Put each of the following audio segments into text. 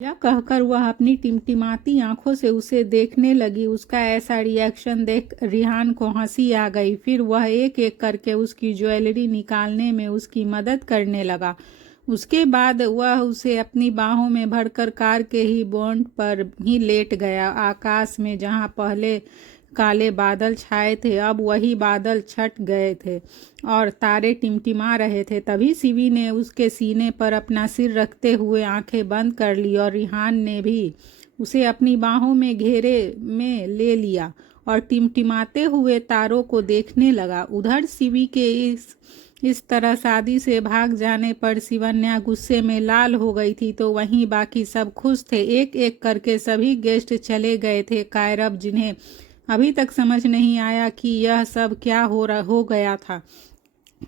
यह कहकर वह अपनी टिमटिमाती आंखों से उसे देखने लगी। उसका ऐसा रिएक्शन देख रिहान को हंसी आ गई। फिर वह एक एक करके उसकी ज्वेलरी निकालने में उसकी मदद करने लगा। उसके बाद वह उसे अपनी बाहों में भरकर कार के ही बोनट पर ही लेट गया। आकाश में जहां पहले काले बादल छाए थे, अब वही बादल छट गए थे और तारे टिमटिमा रहे थे। तभी शिवी ने उसके सीने पर अपना सिर रखते हुए आंखें बंद कर ली और रिहान ने भी उसे अपनी बाहों में घेरे में ले लिया और टिमटिमाते हुए तारों को देखने लगा। उधर शिवी के इस तरह शादी से भाग जाने पर शिवन्या गुस्से में लाल हो गई थी, तो वहीं बाकी सब खुश थे। एक एक करके सभी गेस्ट चले गए थे। कायरव, जिन्हें अभी तक समझ नहीं आया कि यह सब क्या हो गया था,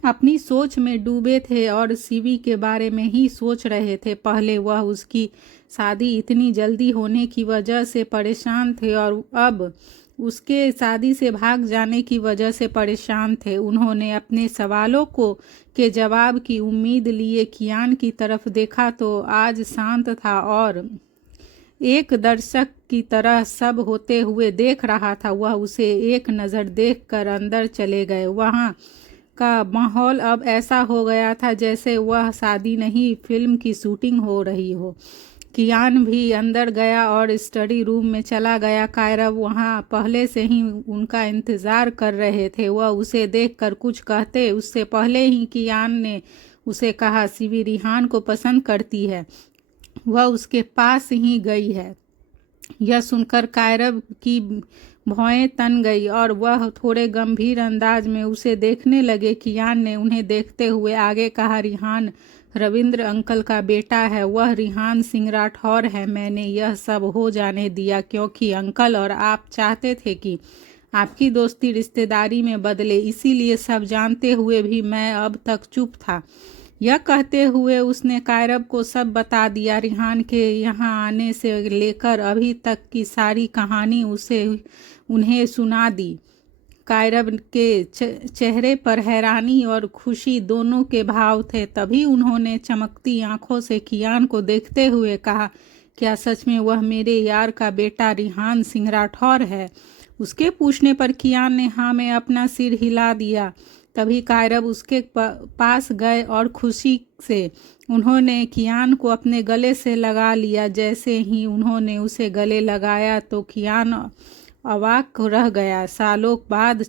अपनी सोच में डूबे थे और शिवी के बारे में ही सोच रहे थे। पहले वह उसकी शादी इतनी जल्दी होने की वजह से परेशान थे और अब उसके शादी से भाग जाने की वजह से परेशान थे। उन्होंने अपने सवालों के जवाब की उम्मीद लिए कियान की तरफ देखा तो आज शांत था और एक दर्शक की तरह सब होते हुए देख रहा था। वह उसे एक नज़र देखकर अंदर चले गए। वहाँ का माहौल अब ऐसा हो गया था जैसे वह शादी नहीं, फिल्म की शूटिंग हो रही हो। कियान भी अंदर गया और स्टडी रूम में चला गया। कायरव वहाँ पहले से ही उनका इंतज़ार कर रहे थे। वह उसे देखकर कुछ कहते उससे पहले ही कियान ने उसे कहा, शिवी रिहान को पसंद करती है, वह उसके पास ही गई है। यह सुनकर कायरव की भौएं तन गई और वह थोड़े गंभीर अंदाज में उसे देखने लगे। कियान ने उन्हें देखते हुए आगे कहा, रिहान रविंद्र अंकल का बेटा है, वह रिहान सिंह राठौर है। मैंने यह सब हो जाने दिया क्योंकि अंकल और आप चाहते थे कि आपकी दोस्ती रिश्तेदारी में बदले, इसीलिए सब जानते हुए भी मैं अब तक चुप था। यह कहते हुए उसने कायरव को सब बता दिया। रिहान के यहाँ आने से लेकर अभी तक की सारी कहानी उन्हें सुना दी। कायरव के चेहरे पर हैरानी और खुशी दोनों के भाव थे। तभी उन्होंने चमकती आंखों से कियान को देखते हुए कहा, क्या सच में वह मेरे यार का बेटा रिहान सिंह राठौर है? उसके पूछने पर कियान ने हाँ में अपना सिर हिला दिया। तभी कायरव उसके पास गए और खुशी से उन्होंने कियान को अपने गले से लगा लिया। जैसे ही उन्होंने उसे गले लगाया तो कियान अवाक रह गया। सालों बाद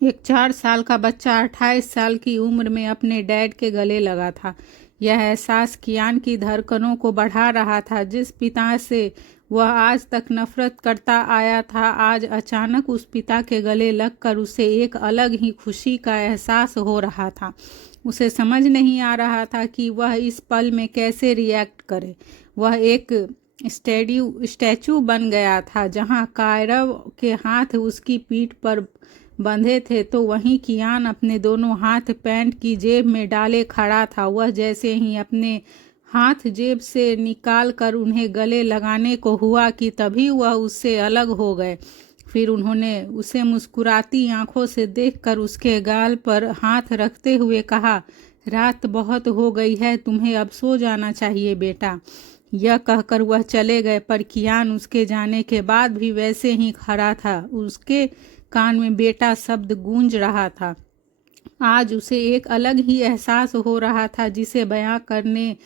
एक 4 साल का बच्चा 28 साल की उम्र में अपने डैड के गले लगा था। यह एहसास कियान की धड़कनों को बढ़ा रहा था। जिस पिता से वह आज तक नफरत करता आया था, आज अचानक उस पिता के गले लगकर उसे एक अलग ही खुशी का एहसास हो रहा था। उसे समझ नहीं आ रहा था कि वह इस पल में कैसे रिएक्ट करे। वह एक स्टैचू बन गया था। जहां कायरव के हाथ उसकी पीठ पर बंधे थे तो वहीं कियान अपने दोनों हाथ पैंट की जेब में डाले खड़ा था। वह जैसे ही अपने हाथ जेब से निकाल कर उन्हें गले लगाने को हुआ कि तभी वह उससे अलग हो गए। फिर उन्होंने उसे मुस्कुराती आंखों से देखकर उसके गाल पर हाथ रखते हुए कहा, रात बहुत हो गई है, तुम्हें अब सो जाना चाहिए बेटा। यह कहकर वह चले गए, पर कियान उसके जाने के बाद भी वैसे ही खड़ा था। उसके कान में बेटा शब्द गूंज रहा था। आज उसे एक अलग ही एहसास हो रहा था जिसे बयां करने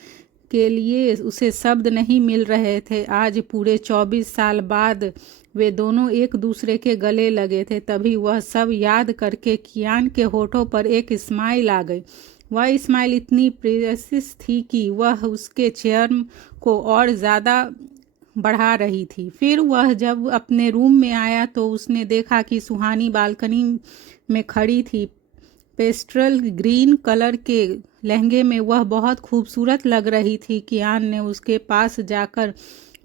के लिए उसे शब्द नहीं मिल रहे थे। आज पूरे 24 साल बाद वे दोनों एक दूसरे के गले लगे थे। तभी वह सब याद करके कियान के होठों पर एक स्माइल आ गई। वह स्माइल इतनी प्रेसियस थी कि वह उसके चेहरे को और ज़्यादा बढ़ा रही थी। फिर वह जब अपने रूम में आया तो उसने देखा कि सुहानी बालकनी में खड़ी थी। पेस्ट्रल ग्रीन कलर के लहंगे में वह बहुत खूबसूरत लग रही थी। कियान ने उसके पास जाकर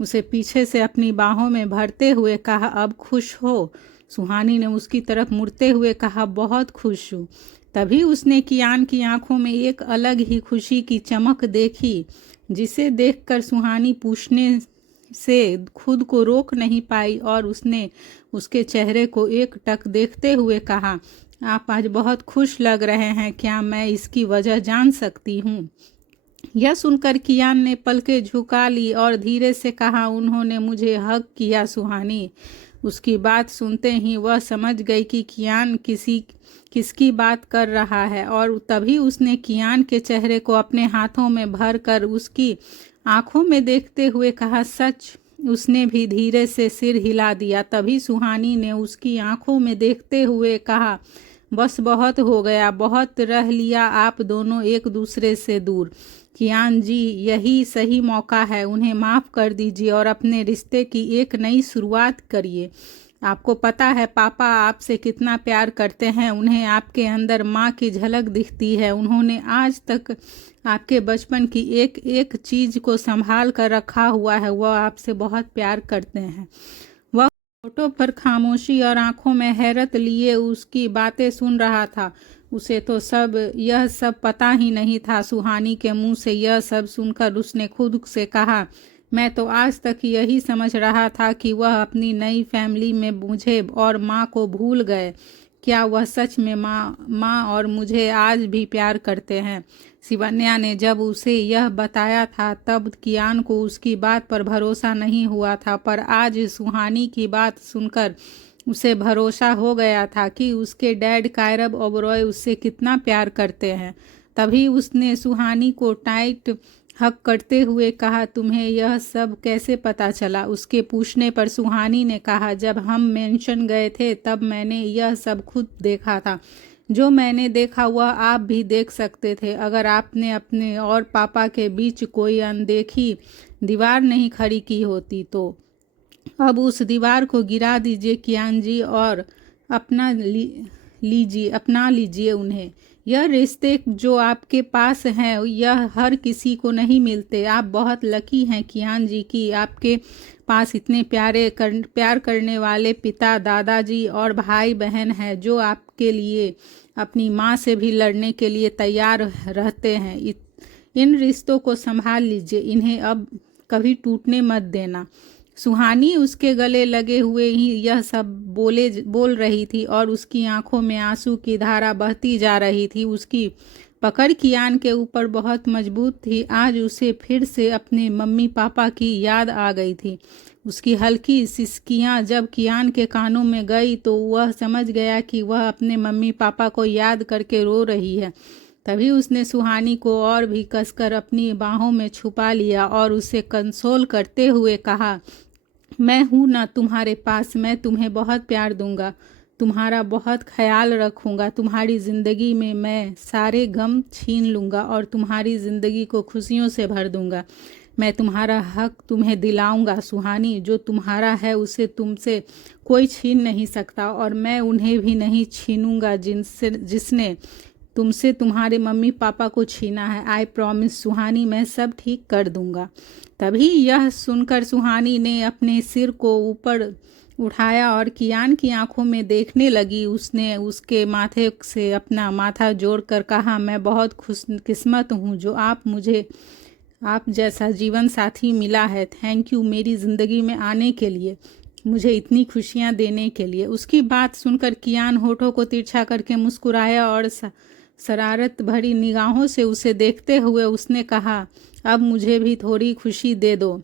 उसे पीछे से अपनी बाहों में भरते हुए कहा, अब खुश हो? सुहानी ने उसकी तरफ मुड़ते हुए कहा, बहुत खुश हूँ। तभी उसने कियान की आंखों में एक अलग ही खुशी की चमक देखी, जिसे देखकर सुहानी पूछने से खुद को रोक नहीं पाई और उसने उसके चेहरे को एक टक देखते हुए कहा, आप आज बहुत खुश लग रहे हैं, क्या मैं इसकी वजह जान सकती हूँ? यह सुनकर कियान ने पलकें झुका ली और धीरे से कहा, उन्होंने मुझे हक किया सुहानी। उसकी बात सुनते ही वह समझ गई कि कियान किसकी बात कर रहा है और तभी उसने कियान के चेहरे को अपने हाथों में भर कर उसकी आंखों में देखते हुए कहा, सच। उसने भी धीरे से सिर हिला दिया। तभी सुहानी ने उसकी आंखों में देखते हुए कहा, बस बहुत हो गया, बहुत रह लिया आप दोनों एक दूसरे से दूर। कियान जी, यही सही मौका है, उन्हें माफ़ कर दीजिए और अपने रिश्ते की एक नई शुरुआत करिए। आपको पता है पापा आपसे कितना प्यार करते हैं, उन्हें आपके अंदर माँ की झलक दिखती है। उन्होंने आज तक आपके बचपन की एक एक चीज़ को संभाल कर रखा हुआ है। वह आपसे बहुत प्यार करते हैं। वह फोटो पर खामोशी और आंखों में हैरत लिए उसकी बातें सुन रहा था। उसे तो यह सब पता ही नहीं था। सुहानी के मुंह से यह सब सुनकर उसने खुद से कहा, मैं तो आज तक यही समझ रहा था कि वह अपनी नई फैमिली में मुझे और माँ को भूल गए। क्या वह सच में माँ और मुझे आज भी प्यार करते हैं? शिवन्या ने जब उसे यह बताया था तब कियान को उसकी बात पर भरोसा नहीं हुआ था, पर आज सुहानी की बात सुनकर उसे भरोसा हो गया था कि उसके डैड कायरब ओबरॉय उससे कितना प्यार करते हैं। तभी उसने सुहानी को टाइट हक करते हुए कहा, तुम्हें यह सब कैसे पता चला? उसके पूछने पर सुहानी ने कहा, जब हम मेंशन गए थे तब मैंने यह सब खुद देखा था। जो मैंने देखा वह आप भी देख सकते थे अगर आपने अपने और पापा के बीच कोई अनदेखी दीवार नहीं खड़ी की होती तो। अब उस दीवार को गिरा दीजिए कियान जी और अपना लीजिए उन्हें। यह रिश्ते जो आपके पास हैं यह हर किसी को नहीं मिलते। आप बहुत लकी हैं कियान जी कि आपके पास इतने प्यार करने वाले पिता, दादाजी और भाई बहन हैं जो आपके लिए अपनी माँ से भी लड़ने के लिए तैयार रहते हैं। इन रिश्तों को संभाल लीजिए, इन्हें अब कभी टूटने मत देना। सुहानी उसके गले लगे हुए ही यह सब बोल रही थी और उसकी आंखों में आंसू की धारा बहती जा रही थी। उसकी पकड़ कियान के ऊपर बहुत मजबूत थी। आज उसे फिर से अपने मम्मी पापा की याद आ गई थी। उसकी हल्की सिसकियां जब कियान के कानों में गई तो वह समझ गया कि वह अपने मम्मी पापा को याद करके रो रही है। तभी उसने सुहानी को और भी कसकर अपनी बाहों में छुपा लिया और उसे कंसोल करते हुए कहा, मैं हूँ ना तुम्हारे पास, मैं तुम्हें बहुत प्यार दूंगा, तुम्हारा बहुत ख्याल रखूंगा। तुम्हारी ज़िंदगी में मैं सारे गम छीन लूँगा और तुम्हारी ज़िंदगी को खुशियों से भर दूंगा। मैं तुम्हारा हक तुम्हें दिलाऊंगा सुहानी। जो तुम्हारा है उसे तुमसे कोई छीन नहीं सकता और मैं उन्हें भी नहीं छीनूंगा जिसने तुमसे तुम्हारे मम्मी पापा को छीना है। आई प्रॉमिस सुहानी, मैं सब ठीक कर दूंगा। तभी यह सुनकर सुहानी ने अपने सिर को ऊपर उठाया और कियान की आंखों में देखने लगी। उसने उसके माथे से अपना माथा जोड़कर कहा, मैं बहुत खुशकिस्मत हूँ जो मुझे आप जैसा जीवन साथी मिला है। थैंक यू मेरी ज़िंदगी में आने के लिए, मुझे इतनी खुशियाँ देने के लिए। उसकी बात सुनकर कियान होठों को तिरछा करके मुस्कुराया और शरारत भरी निगाहों से उसे देखते हुए उसने कहा, अब मुझे भी थोड़ी खुशी दे दो।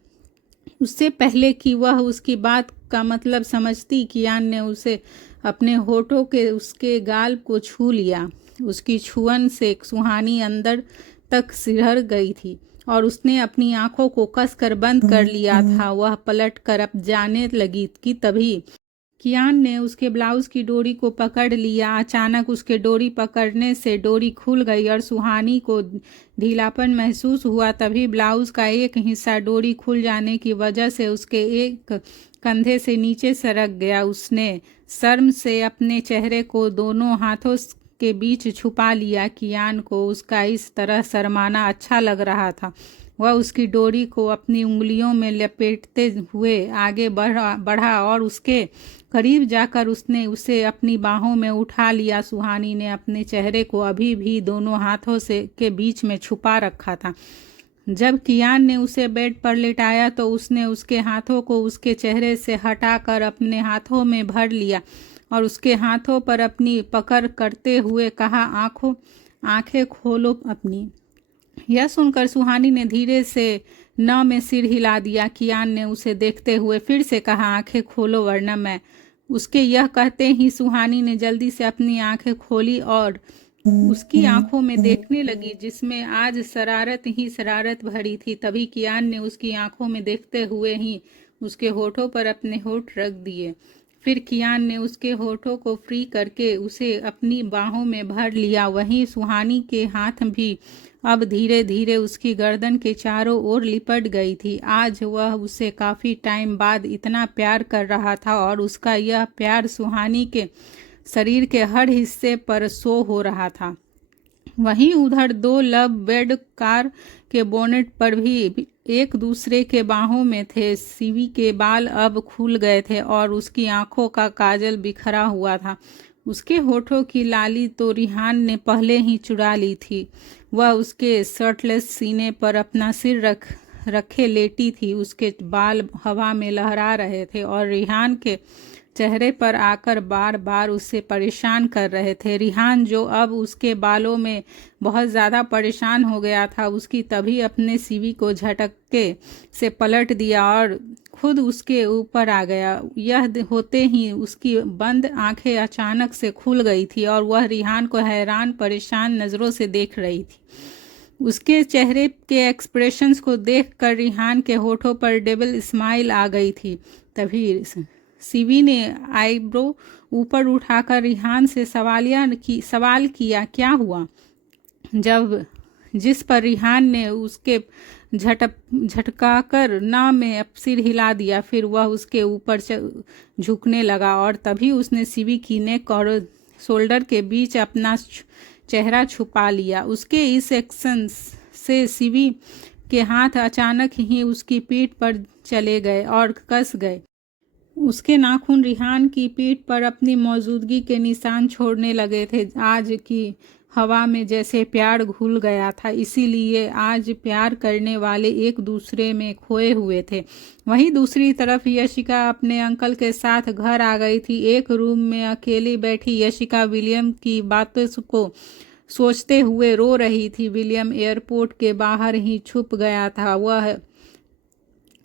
उससे पहले कि वह उसकी बात का मतलब समझती, कियान ने उसे अपने होठों के उसके गाल को छू लिया। उसकी छुअन से सुहानी अंदर तक सिहर गई थी और उसने अपनी आंखों को कसकर बंद कर लिया था। वह पलट कर अब जाने लगी कि तभी कियान ने उसके ब्लाउज की डोरी को पकड़ लिया। अचानक उसके डोरी पकड़ने से डोरी खुल गई और सुहानी को ढीलापन महसूस हुआ। तभी ब्लाउज का एक हिस्सा डोरी खुल जाने की वजह से उसके एक कंधे से नीचे सरक गया। उसने शर्म से अपने चेहरे को दोनों हाथों के बीच छुपा लिया। कियान को उसका इस तरह शर्माना अच्छा लग रहा था। वह उसकी डोरी को अपनी उंगलियों में लपेटते हुए आगे बढ़ा और उसके करीब जाकर उसने उसे अपनी बाहों में उठा लिया। सुहानी ने अपने चेहरे को अभी भी दोनों हाथों से के बीच में छुपा रखा था। जब कियान ने उसे बेड पर लेटाया तो उसने उसके हाथों को उसके चेहरे से हटाकर अपने हाथों में भर लिया और उसके हाथों पर अपनी पकड़ करते हुए कहा, आंखें खोलो अपनी। यह सुनकर सुहानी ने धीरे से न में सिर हिला दिया। कियान ने उसे देखते हुए फिर से कहा, आंखें खोलो वरना मैं। उसके यह कहते ही सुहानी ने जल्दी से अपनी आंखें खोली और उसकी आंखों में देखने लगी, जिसमें आज शरारत ही शरारत भरी थी। तभी कियान ने उसकी आंखों में देखते हुए ही उसके होठों पर अपने होठ रख दिए। फिर कियान ने उसके होठों को फ्री करके उसे अपनी बाहों में भर लिया। वहीं सुहानी के हाथ भी अब धीरे धीरे उसकी गर्दन के चारों ओर लिपट गई थी। आज वह उसे काफ़ी टाइम बाद इतना प्यार कर रहा था और उसका यह प्यार सुहानी के शरीर के हर हिस्से पर शो हो रहा था। वहीं उधर दो लव बेड कार के बोनेट पर भी एक दूसरे के बाहों में थे। सीवी के बाल अब खुल गए थे और उसकी आंखों का काजल बिखरा हुआ था। उसके होठों की लाली तो रिहान ने पहले ही चुरा ली थी। वह उसके शर्टलेस सीने पर अपना सिर रखे लेटी थी। उसके बाल हवा में लहरा रहे थे और रिहान के चेहरे पर आकर बार बार उससे परेशान कर रहे थे। रिहान, जो अब उसके बालों में बहुत ज़्यादा परेशान हो गया था, उसकी तभी अपने सीवी को झटके से पलट दिया और खुद उसके ऊपर आ गया। यह होते ही उसकी बंद आंखें अचानक से खुल गई थी और वह रिहान को हैरान परेशान नज़रों से देख रही थी। उसके चेहरे के एक्सप्रेशंस को देखकर रिहान के होठों पर डेविल स्माइल आ गई थी। तभी सीवी ने आईब्रो ऊपर उठाकर रिहान से सवाल किया, क्या हुआ? जिस पर रिहान ने उसके झटकाकर ना में सिर हिला दिया। फिर वह उसके ऊपर झुकने लगा और तभी उसने सीवी की नेक और शोल्डर के बीच अपना चेहरा छुपा लिया। उसके इस एक्शन से सीवी के हाथ अचानक ही उसकी पीठ पर चले गए और कस गए। उसके नाखून रिहान की पीठ पर अपनी मौजूदगी के निशान छोड़ने लगे थे। आज की हवा में जैसे प्यार घुल गया था, इसीलिए आज प्यार करने वाले एक दूसरे में खोए हुए थे। वहीं दूसरी तरफ यशिका अपने अंकल के साथ घर आ गई थी। एक रूम में अकेली बैठी यशिका विलियम की बातों को सोचते हुए रो रही थी। विलियम एयरपोर्ट के बाहर ही छुप गया था।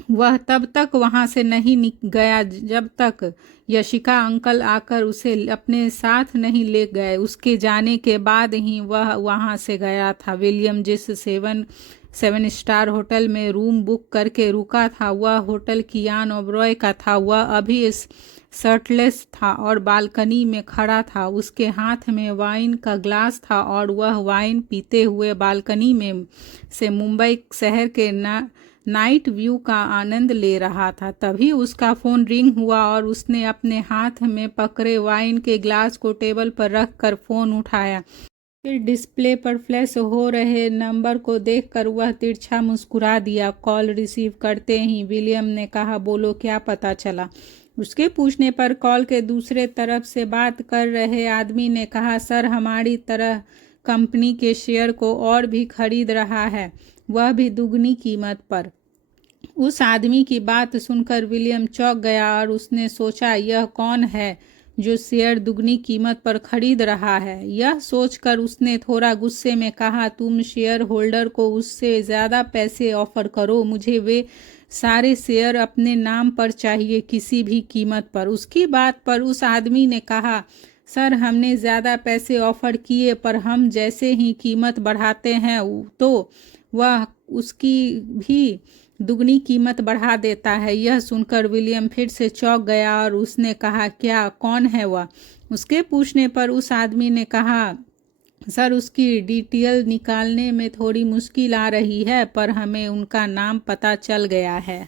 वह तब तक वहां से नहीं गया जब तक यशिका अंकल आकर उसे अपने साथ नहीं ले गए। उसके जाने के बाद ही वह वहां से गया था। विलियम जिस सेवन स्टार होटल में रूम बुक करके रुका था, वह होटल कियान ओबरॉय का था। वह अभी इस शर्टलेस था और बालकनी में खड़ा था। उसके हाथ में वाइन का ग्लास था और वह वाइन पीते हुए बालकनी में से मुंबई शहर के नाइट व्यू का आनंद ले रहा था। तभी उसका फ़ोन रिंग हुआ और उसने अपने हाथ में पकड़े वाइन के ग्लास को टेबल पर रखकर फ़ोन उठाया। फिर डिस्प्ले पर फ्लैश हो रहे नंबर को देखकर वह तिरछा मुस्कुरा दिया। कॉल रिसीव करते ही विलियम ने कहा, बोलो क्या पता चला? उसके पूछने पर कॉल के दूसरे तरफ से बात कर रहे आदमी ने कहा, सर हमारी तरह कंपनी के शेयर को और भी खरीद रहा है, वह भी दुगनी कीमत पर। उस आदमी की बात सुनकर विलियम चौंक गया और उसने सोचा, यह कौन है जो शेयर दुगनी कीमत पर खरीद रहा है? यह सोचकर उसने थोड़ा गुस्से में कहा, तुम शेयर होल्डर को उससे ज़्यादा पैसे ऑफर करो, मुझे वे सारे शेयर अपने नाम पर चाहिए किसी भी कीमत पर। उसकी बात पर उस आदमी ने कहा, सर हमने ज़्यादा पैसे ऑफर किए, पर हम जैसे ही कीमत बढ़ाते हैं तो वह उसकी भी दुगनी कीमत बढ़ा देता है। यह सुनकर विलियम फिर से चौंक गया और उसने कहा, क्या कौन है वह? उसके पूछने पर उस आदमी ने कहा, सर उसकी डिटेल निकालने में थोड़ी मुश्किल आ रही है, पर हमें उनका नाम पता चल गया है।